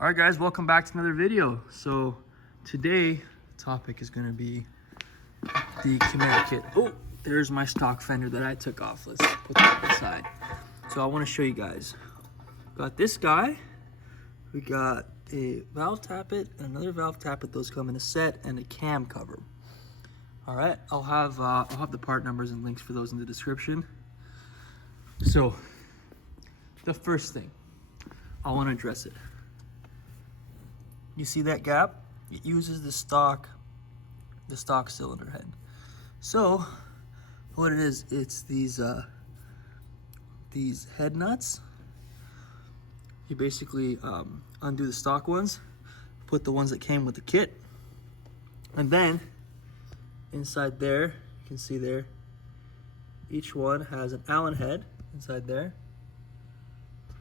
All right, guys, welcome back to another video. So today, the topic is going to be the Chimera kit. Oh, there's my stock Fender that I took off. Let's put that aside. So I want to show you guys. Got this guy. We got a valve tappet and another valve tappet. Those come in a set and a cam cover. All right, I'll have the part numbers and links for those in the description. So the first thing, I want to address it. You see that gap? It uses the stock cylinder head. So what it is, it's these head nuts. You basically undo the stock ones, put the ones that came with the kit, and then inside there, you can see there, each one has an Allen head inside there.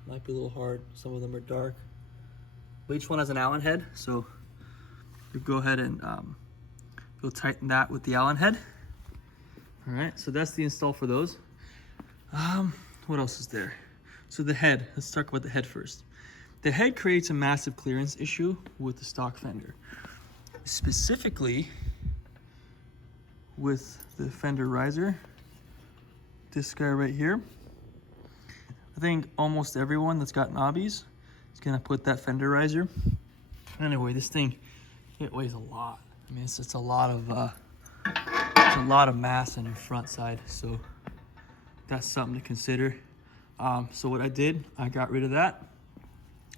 Might be a little hard, some of them are dark. But each one has an Allen head, so you go ahead and you'll tighten that with the Allen head. All right, so that's the install for those. What else is there? So the head, let's talk about the head first. The head creates a massive clearance issue with the stock Fender. Specifically with the Fender riser, this guy right here. I think almost everyone that's got knobbies is gonna put that Fender riser. Anyway, this thing, it weighs a lot. I mean, it's a lot of mass on your front side, so that's something to consider. So what I did, I got rid of that.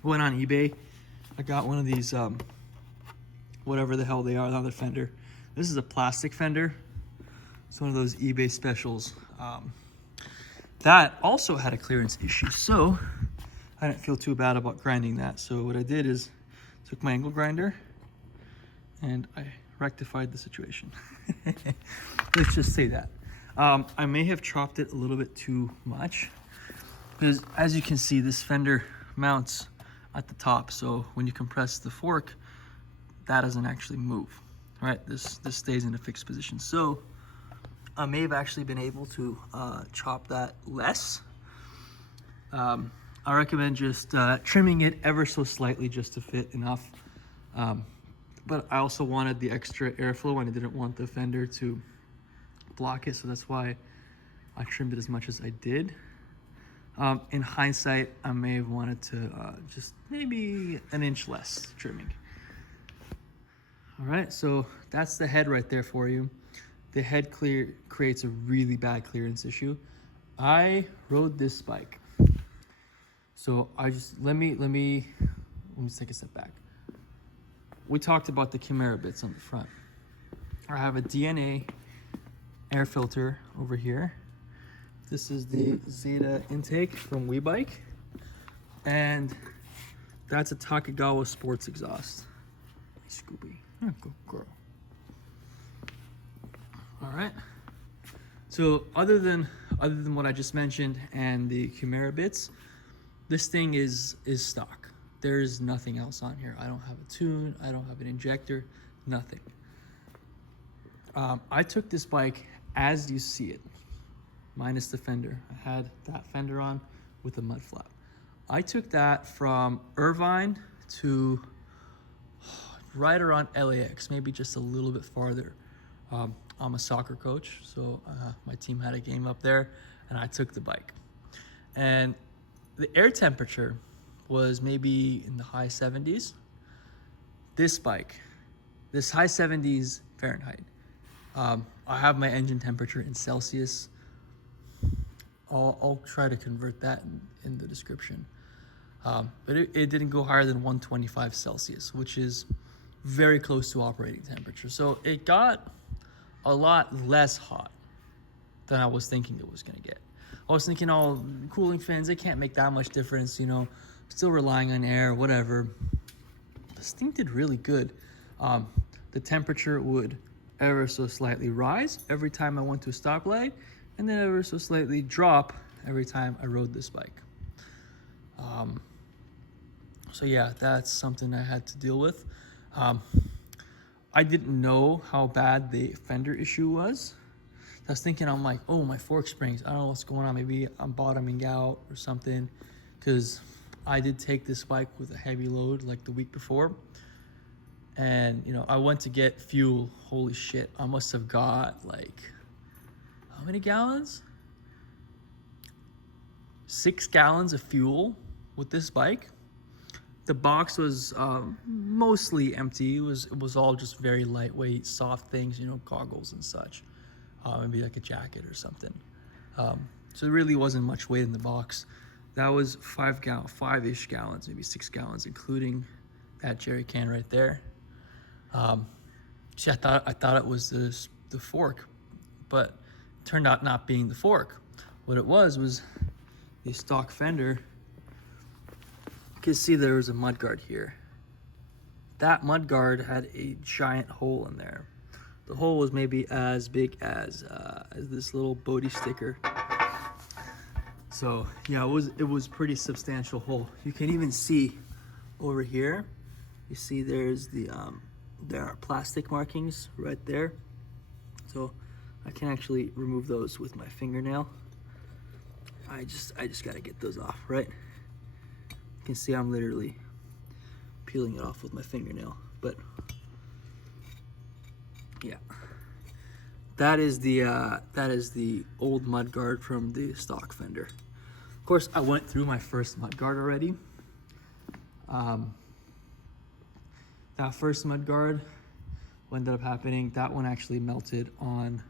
Went on eBay. I got one of these, whatever the hell they are, another Fender. This is a plastic Fender. It's one of those eBay specials. That also had a clearance issue, so I didn't feel too bad about grinding that. So what I did is took my angle grinder and I rectified the situation. Let's just say that. I may have chopped it a little bit too much because as you can see, this Fender mounts at the top. So when you compress the fork, that doesn't actually move, right? This stays in a fixed position. So I may have actually been able to chop that less. I recommend just trimming it ever so slightly just to fit enough. But I also wanted the extra airflow and I didn't want the Fender to block it, so that's why I trimmed it as much as I did. In hindsight, I may have wanted to just maybe an inch less trimming. All right, so that's the head right there for you. The head creates a really bad clearance issue. I rode this bike. So let me take a step back. We talked about the Chimera bits on the front. I have a DNA air filter over here. This is the Zeta intake from WeBike. And that's a Takegawa sports exhaust. Scooby, go girl. All right. So other than what I just mentioned and the Chimera bits, this thing is stock. There's nothing else on here. I don't have a tune. I don't have an injector. Nothing. I took this bike as you see it, minus the fender. I had that fender on with a mud flap. I took that from Irvine to right around LAX, maybe just a little bit farther. I'm a soccer coach, so my team had a game up there, and I took the bike. And the air temperature was maybe in the high 70s. This bike, this high 70s Fahrenheit. I have my engine temperature in Celsius. I'll try to convert that in the description. But it didn't go higher than 125 Celsius, which is very close to operating temperature. So it got a lot less hot than I was thinking it was gonna get. I was thinking, oh, cooling fans, they can't make that much difference, you know, still relying on air, whatever. This thing did really good. The temperature would ever so slightly rise every time I went to a stoplight, and then ever so slightly drop every time I rode this bike. So yeah, that's something I had to deal with. I didn't know how bad the fender issue was. I was thinking, I'm like, oh, my fork springs, I don't know what's going on. Maybe I'm bottoming out or something, because I did take this bike with a heavy load like the week before. And, you know, I went to get fuel. Holy shit. I must have got like, how many gallons? 6 gallons of fuel with this bike. The box was mostly empty. It was all just very lightweight, soft things, you know, goggles and such. Maybe like a jacket or something. So there really wasn't much weight in the box. That was 5-ish gallons, maybe 6 gallons, including that jerry can right there. See, I thought it was the fork, but it turned out not being the fork. What it was the stock Fender. You can see there was a mudguard here. That mudguard had a giant hole in there. The hole was maybe as big as this little Bodhi sticker. So yeah, it was pretty substantial hole. You can even see over here. You see there's there are plastic markings right there. So I can actually remove those with my fingernail. I just gotta get those off, right? You can see I'm literally peeling it off with my fingernail, but yeah. That is the old mudguard from the stock Fender. Of course, I went through my first mudguard already. That first mudguard, what ended up happening, that one actually melted on,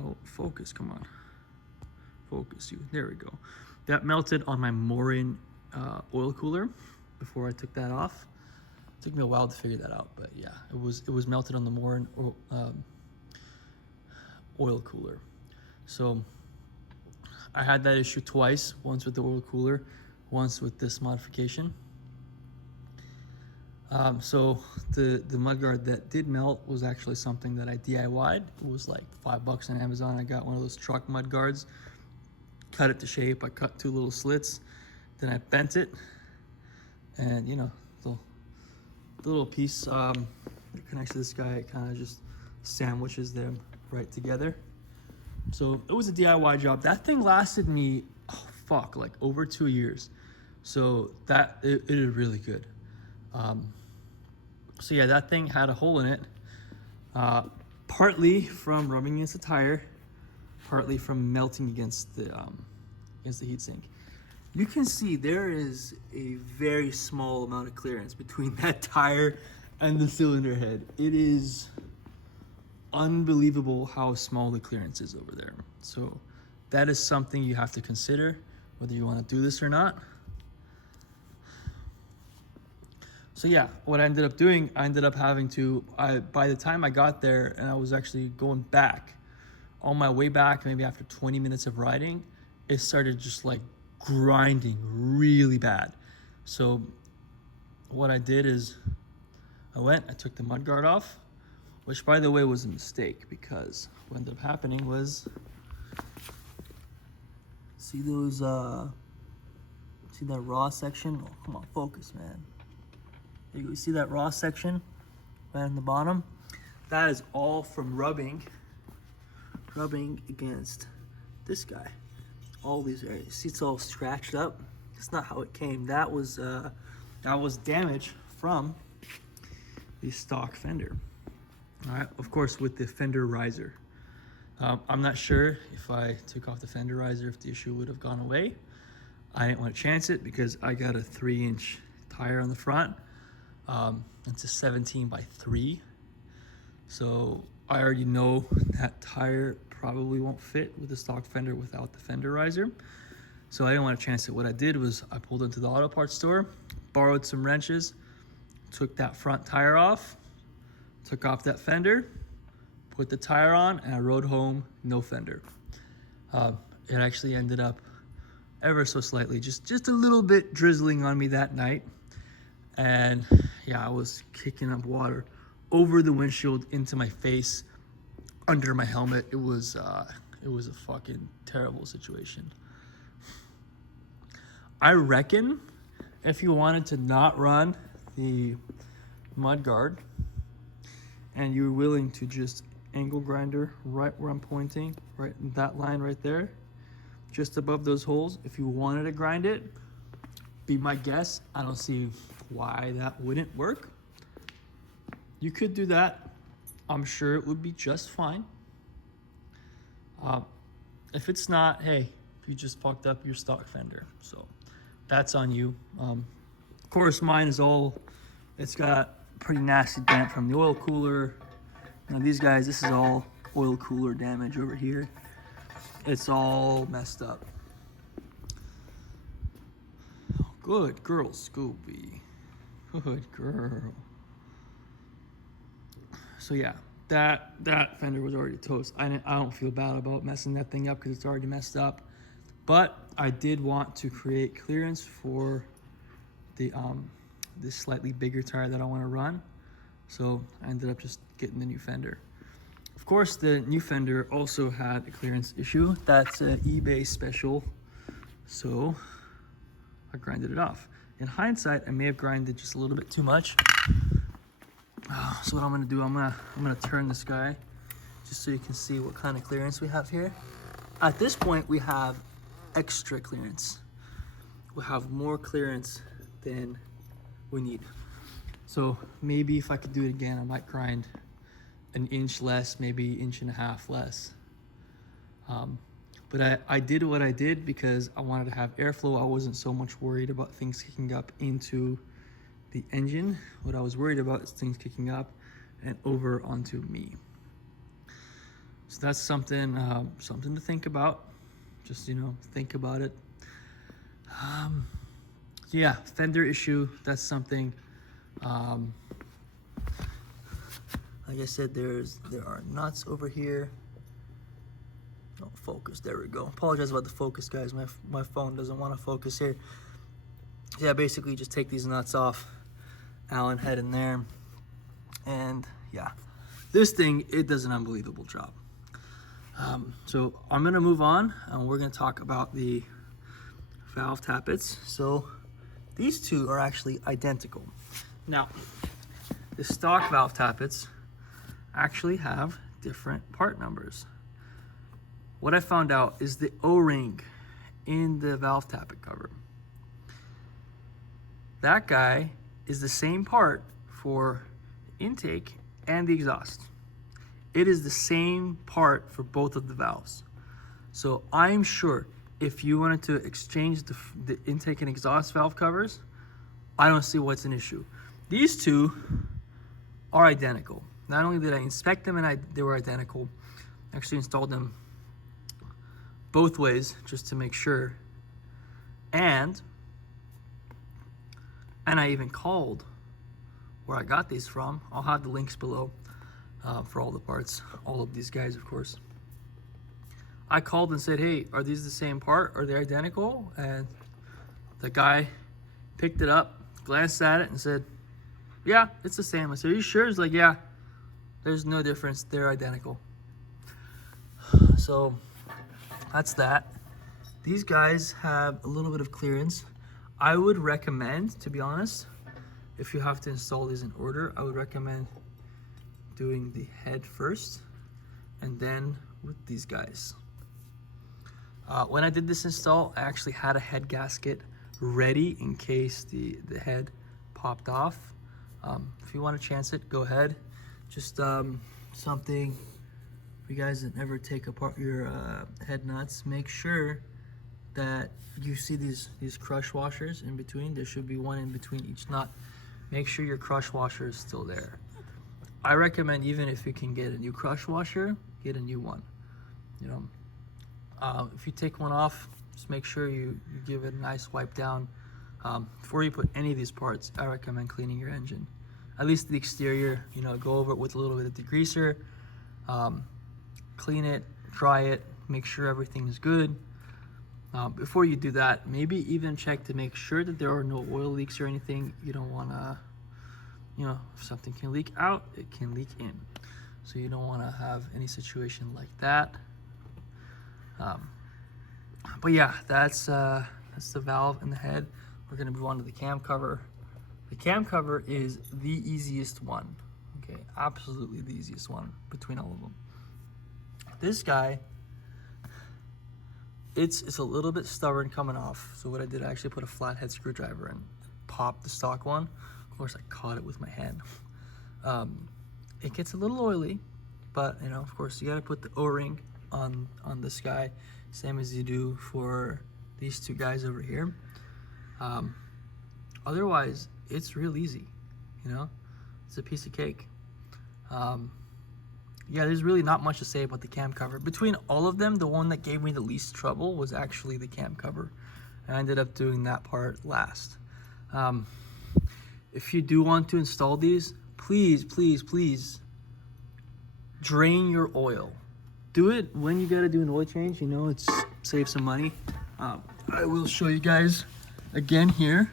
oh, focus, come on. Focus you, there we go. That melted on my mooring oil cooler before I took that off. It took me a while to figure that out, but yeah, it was melted on the mooring oil cooler. So I had that issue twice, once with the oil cooler, once with this modification. So the mudguard that did melt was actually something that I DIY'd. It was like $5 on Amazon. I got one of those truck mudguards, cut it to shape. I cut 2 little slits, then I bent it, and you know, the little piece that connects to this guy, it kind of just sandwiches them right together. So it was a DIY job. That thing lasted me, like over 2 years. So that it is really good. So yeah, that thing had a hole in it, partly from rubbing against the tire, partly from melting against the heatsink. You can see there is a very small amount of clearance between that tire and the cylinder head. It is unbelievable how small the clearance is over there. So that is something you have to consider, whether you want to do this or not. So yeah, what I ended up doing, I ended up having to, by the time I got there and I was actually going back, on my way back, maybe after 20 minutes of riding, it started just like grinding really bad. So what I did is I took the mudguard off, which by the way was a mistake, because what ended up happening was, see those, see that raw section? Oh, come on, focus, man. You see that raw section right in the bottom? That is all from rubbing against this guy. All these areas. See, it's all scratched up. That's not how it came. That was damage from the stock Fender. All right, of course, with the Fender riser. I'm not sure if I took off the Fender riser, if the issue would have gone away. I didn't want to chance it because I got a 3-inch tire on the front. It's a 17x3, so I already know that tire probably won't fit with the stock Fender without the Fender riser, so I didn't want to chance it. What I did was I pulled into the auto parts store, borrowed some wrenches, took that front tire off, took off that Fender, put the tire on, and I rode home, no Fender. It actually ended up ever so slightly, just a little bit drizzling on me that night. And yeah, I was kicking up water over the windshield, into my face, under my helmet. It was a fucking terrible situation. I reckon if you wanted to not run the mudguard and you're willing to just angle grinder right where I'm pointing, right in that line right there, just above those holes, if you wanted to grind it, be my guess. I don't see why that wouldn't work. You could do that. I'm sure it would be just fine. If it's not, hey, you just fucked up your stock Fender. So that's on you. Of course, mine is all, it's got pretty nasty dent from the oil cooler. Now these guys, this is all oil cooler damage over here. It's all messed up. Good girl, Scooby. Good girl. So yeah, that fender was already toast. I don't feel bad about messing that thing up because it's already messed up. But I did want to create clearance for the this slightly bigger tire that I want to run. So I ended up just getting the new fender. Of course, the new fender also had a clearance issue. That's an eBay special. So I grinded it off. In hindsight, I may have grinded just a little bit too much. So what I'm gonna do, I'm gonna turn this guy just so you can see what kind of clearance we have here. At this point, we have extra clearance. We have more clearance than we need. So maybe if I could do it again, I might grind an inch less, maybe 1.5 inches less. But I did what I did because I wanted to have airflow. I wasn't so much worried about things kicking up into the engine. What I was worried about is things kicking up and over onto me. So that's something something to think about. Just, you know, think about it. So yeah, fender issue, that's something. Like I said, there are nuts over here. Oh, focus, there we go. Apologize about the focus, guys. My phone doesn't want to focus here. So yeah, basically just take these nuts off. Allen head in there. And yeah, this thing, it does an unbelievable job. So I'm gonna move on and we're gonna talk about the valve tappets. So these two are actually identical. Now, the stock valve tappets actually have different part numbers. What I found out is the O-ring in the valve tappet cover. That guy is the same part for intake and the exhaust. It is the same part for both of the valves. So I'm sure if you wanted to exchange the intake and exhaust valve covers, I don't see what's an issue. These two are identical. Not only did I inspect them and they were identical, I actually installed them both ways just to make sure. And I even called where I got these from. I'll have the links below for all the parts, all of these guys, of course. I called and said, hey, are these the same part? Are they identical? And the guy picked it up, glanced at it, and said, yeah, it's the same. I said, are you sure? He's like, yeah, there's no difference. They're identical. So that's that. These guys have a little bit of clearance. I would recommend, to be honest, if you have to install these in order, I would recommend doing the head first and then with these guys. When I did this install, I actually had a head gasket ready in case the head popped off. If you want to chance it, go ahead. Just something for you guys that never take apart your head nuts, make sure that you see these crush washers in between. There should be one in between each nut. Make sure your crush washer is still there. I recommend, even if you can get a new crush washer, get a new one. You know, if you take one off, just make sure you give it a nice wipe down. Before you put any of these parts, I recommend cleaning your engine. At least the exterior, you know, go over it with a little bit of degreaser. Clean it, dry it, make sure everything is good. Before you do that, maybe even check to make sure that there are no oil leaks or anything. You don't want to, you know, if something can leak out, it can leak in. So you don't want to have any situation like that. But yeah, that's the valve and the head. We're going to move on to the cam cover. The cam cover is the easiest one. Okay, absolutely the easiest one between all of them. This guy it's a little bit stubborn coming off. So what I did, I actually put a flathead screwdriver and popped the stock one. Of course, I caught it with my hand. It gets a little oily, but you know, of course, you got to put the O-ring on this guy, same as you do for these two guys over here. Otherwise, it's real easy. You know, it's a piece of cake. Yeah, there's really not much to say about the cam cover. Between all of them, the one that gave me the least trouble was actually the cam cover. I ended up doing that part last. If you do want to install these, please, please, please drain your oil. Do it when you gotta do an oil change. You know, it's save some money. I will show you guys again here.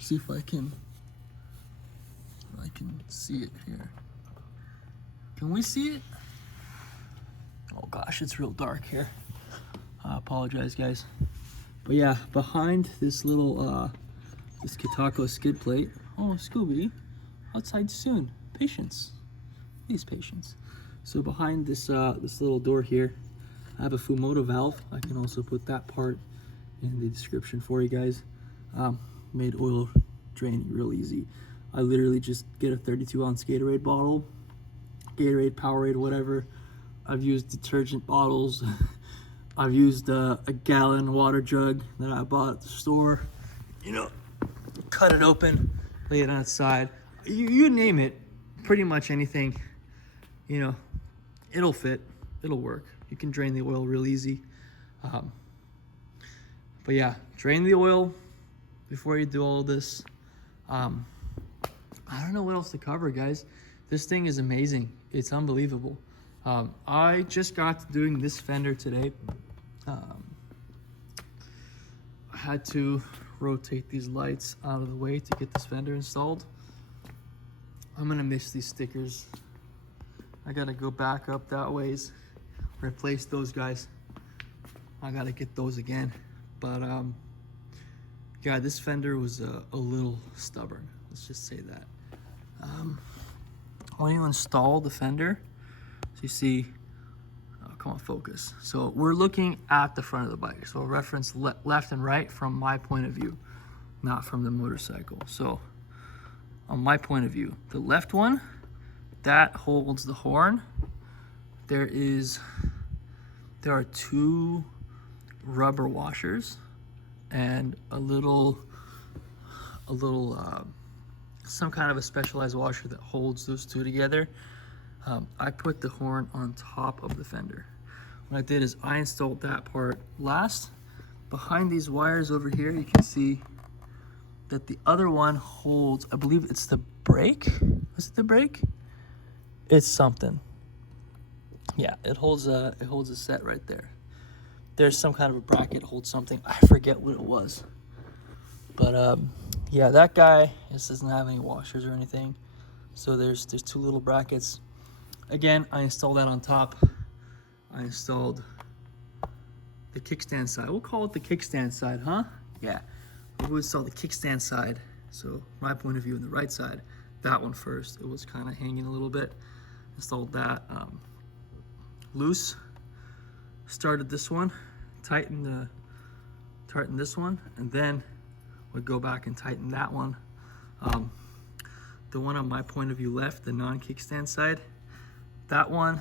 See if I can see it here. Can we see it? Oh gosh, it's real dark here. I apologize, guys. But yeah, behind this little this Kitako skid plate. Oh, Scooby, outside soon. Patience, please, patience. So behind this this little door here, I have a Fumoto valve. I can also put that part in the description for you guys. Made oil draining real easy. I literally just get a 32-ounce Gatorade bottle, Gatorade, Powerade, whatever. I've used detergent bottles. I've used a gallon water jug that I bought at the store. You know, cut it open, lay it on its side. You name it, pretty much anything. You know, it'll fit, it'll work. You can drain the oil real easy. But yeah, drain the oil before you do all this. I don't know what else to cover, guys. This thing is amazing. It's unbelievable. I just got to doing this fender today. I had to rotate these lights out of the way to get this fender installed. I'm gonna miss these stickers. I gotta go back up that ways, replace those guys. I gotta get those again. But yeah, this fender was a little stubborn. Let's just say that. When you install the fender, so you see, oh, come on, focus. So we're looking at the front of the bike. So reference left and right from my point of view, not from the motorcycle. So on my point of view, the left one, that holds the horn. There are two rubber washers and a little some kind of a specialized washer that holds those two together. I put the horn on top of the fender. What I did is I installed that part last. Behind these wires over here, you can see that the other one holds, I believe it's the brake. Is it the brake? It's something. Yeah, it holds a set right there. There's some kind of a bracket, holds something. I forget what it was. But yeah, that guy just doesn't have any washers or anything. So there's two little brackets. Again, I installed that on top. I installed the kickstand side. We'll call it the kickstand side, huh? Yeah, we'll install the kickstand side. So my point of view on the right side, that one first. It was kind of hanging a little bit. Installed that loose. Started this one, tightened this one, and then would go back and tighten that one. The one on my point of view left, the non-kickstand side, that one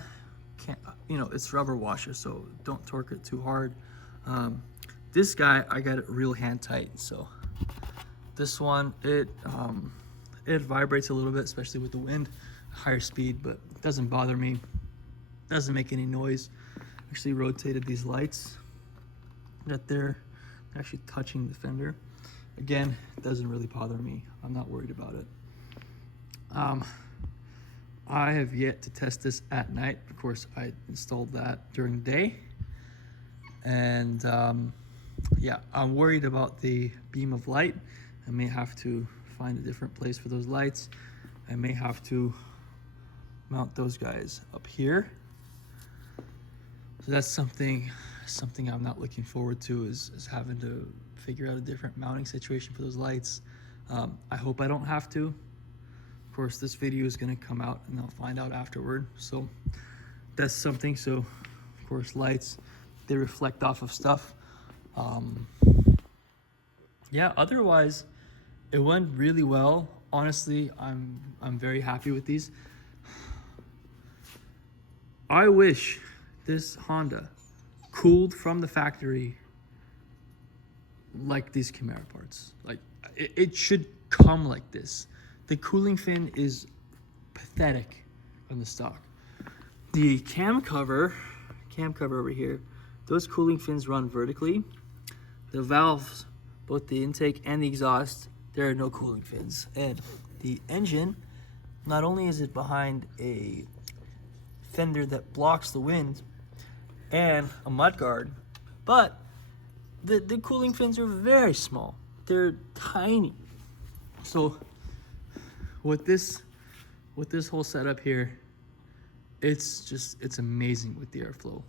can't, you know, it's rubber washer, so don't torque it too hard. This guy, I got it real hand tight, so this one, it vibrates a little bit, especially with the wind, higher speed, but it doesn't bother me. Doesn't make any noise. Actually rotated these lights that they're actually touching the fender. Again, it doesn't really bother me. I'm not worried about it. I have yet to test this at night. Of course, I installed that during the day. And yeah, I'm worried about the beam of light. I may have to find a different place for those lights. I may have to mount those guys up here. So that's something I'm not looking forward to is having to figure out a different mounting situation for those lights. I hope I don't have to. Of course, this video is gonna come out and I'll find out afterward. So that's something. So of course, lights, they reflect off of stuff. Yeah, otherwise it went really well. Honestly, I'm very happy with these. I wish this Honda cooled from the factory like these Chimera parts. Like it should come like this. The cooling fin is pathetic on the stock. The cam cover over here, those cooling fins run vertically. The valves, both the intake and the exhaust, there are no cooling fins. And the engine, not only is it behind a fender that blocks the wind and a mud guard, but the cooling fins are very small. They're tiny. So with this whole setup here, it's amazing with the airflow.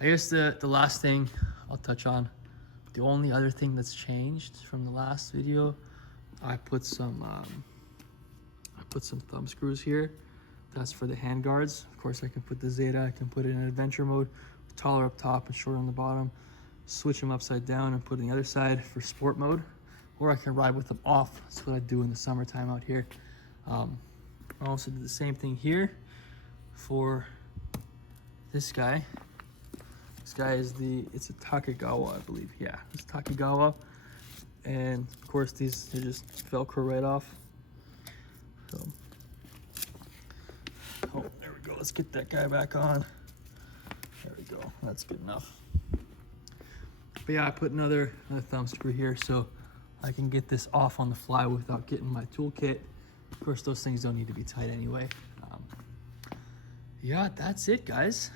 I guess the last thing I'll touch on, the only other thing that's changed from the last video, I put some thumb screws here. That's for the hand guards. Of course, I can put the Zeta, I can put it in adventure mode, taller up top and shorter on the bottom, switch them upside down and put it on the other side for sport mode, or I can ride with them off. That's what I do in the summertime out here. I also did the same thing here for this guy. This guy is it's a Takegawa, I believe. Yeah, it's Takegawa. And of course they just Velcro right off. So, oh, there we go. Let's get that guy back on. There we go. That's good enough. But yeah, I put another thumb screw here so I can get this off on the fly without getting my toolkit. Of course, those things don't need to be tight anyway. Yeah, that's it, guys.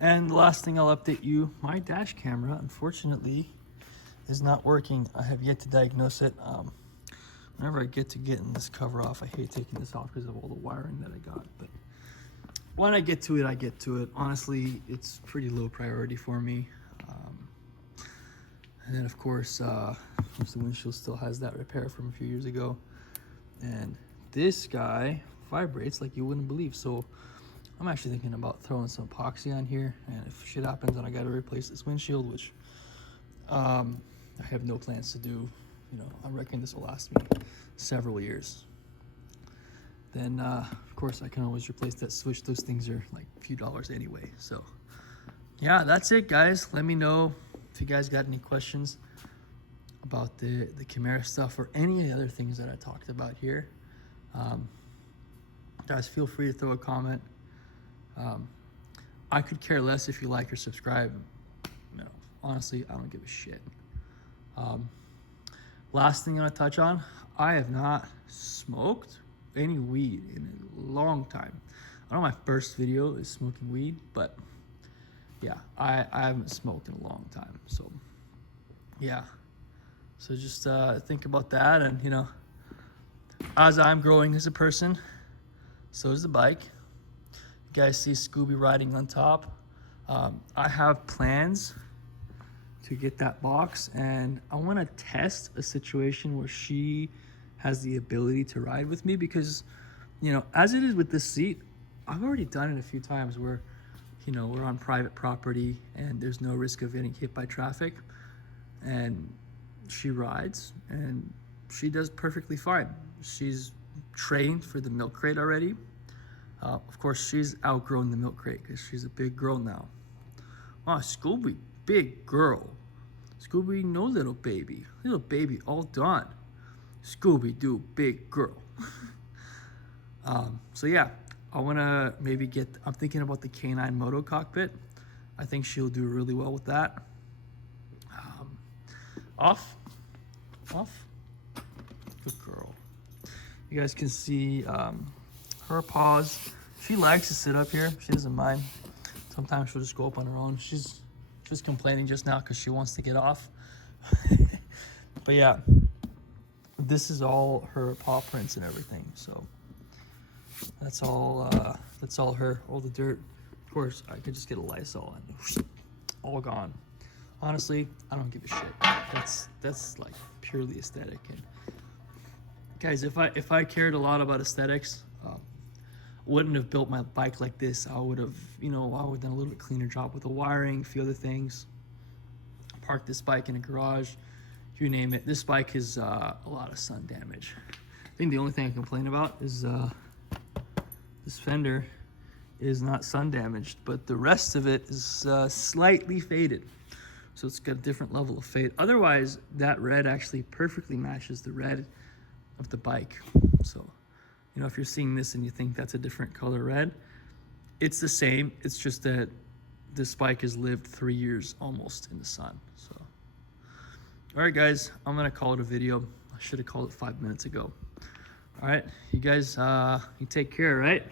And the last thing I'll update you, my dash camera, unfortunately, is not working. I have yet to diagnose it. Whenever I get to getting this cover off, I hate taking this off because of all the wiring that I got. But when I get to it, I get to it. Honestly, it's pretty low priority for me. And then, of course, the windshield still has that repair from a few years ago. And this guy vibrates like you wouldn't believe. So I'm actually thinking about throwing some epoxy on here. And if shit happens and I got to replace this windshield, which I have no plans to do, you know, I reckon this will last me several years. Then, of course, I can always replace that switch. Those things are like a few dollars anyway. So, yeah, that's it, guys. Let me know if you guys got any questions about the Chimera stuff or any other things that I talked about here. Guys, feel free to throw a comment. I could care less if you like or subscribe. No, honestly, I don't give a shit. Last thing I want to touch on, I have not smoked any weed in a long time. I know my first video is smoking weed, but yeah, I haven't smoked in a long time. So yeah, so just think about that. And you know, as I'm growing as a person, so is the bike. You guys see Scooby riding on top. I have plans to get that box, and I want to test a situation where she has the ability to ride with me, because you know, as it is with this seat, I've already done it a few times where, you know, we're on private property and there's no risk of getting hit by traffic, and she rides and she does perfectly fine. She's trained for the milk crate already. Of course, she's outgrown the milk crate because she's a big girl now. Wow, Scooby, big girl. Scooby, no little baby. Little baby, all done. Scooby-Doo, big girl. So yeah, I want to maybe I'm thinking about the K9 Moto cockpit. I think she'll do really well with that. Off. Good girl. You guys can see her paws. She likes to sit up here. She doesn't mind. Sometimes she'll just go up on her own. She's just complaining just now because she wants to get off. But yeah, this is all her paw prints and everything. So that's all her. All the dirt. Of course, I could just get a Lysol and all gone. Honestly, I don't give a shit. That's like purely aesthetic. And guys, if I cared a lot about aesthetics, wouldn't have built my bike like this. I would have, you know, I would have done a little bit cleaner job with the wiring, a few other things. Parked this bike in a garage, you name it. This bike is a lot of sun damage. I think the only thing I complain about is this fender is not sun damaged, but the rest of it is slightly faded. So it's got a different level of fade. Otherwise, that red actually perfectly matches the red of the bike. So, you know, if you're seeing this and you think that's a different color red, it's the same. It's just that this bike has lived 3 years almost in the sun. So, all right, guys, I'm gonna call it a video. I should have called it 5 minutes ago. All right, you guys, you take care, right?